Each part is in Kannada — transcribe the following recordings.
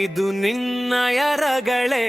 ಇದು ನಿನ್ನಯರಗಳೇ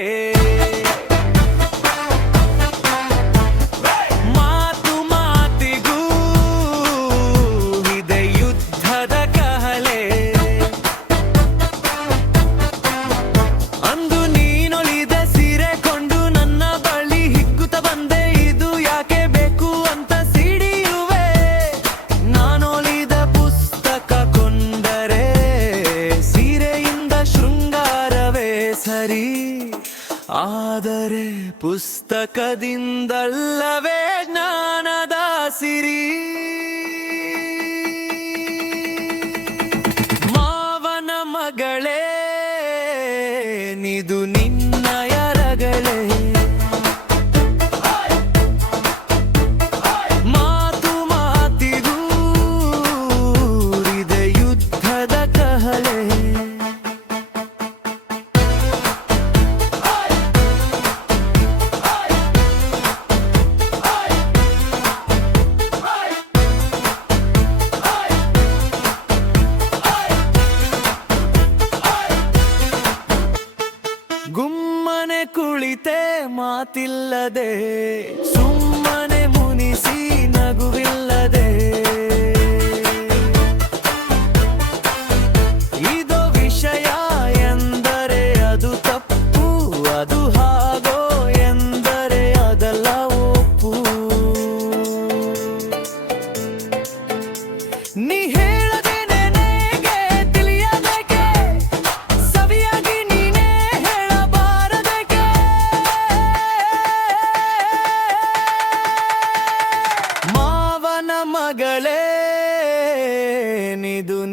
ಆದರೆ ಪುಸ್ತಕದಿಂದಲ್ಲವೇ ಜ್ಞಾನದ ಸಿರಿ. ಮಾವನ ಮಗಳೇ ನಿದು ಮಾತಿಲ್ಲದೆ ಸುಮ್ಮನೆ ಮುನಿಸಿ ನಗುವಿಲ್ಲದೆ மகளே நிதுன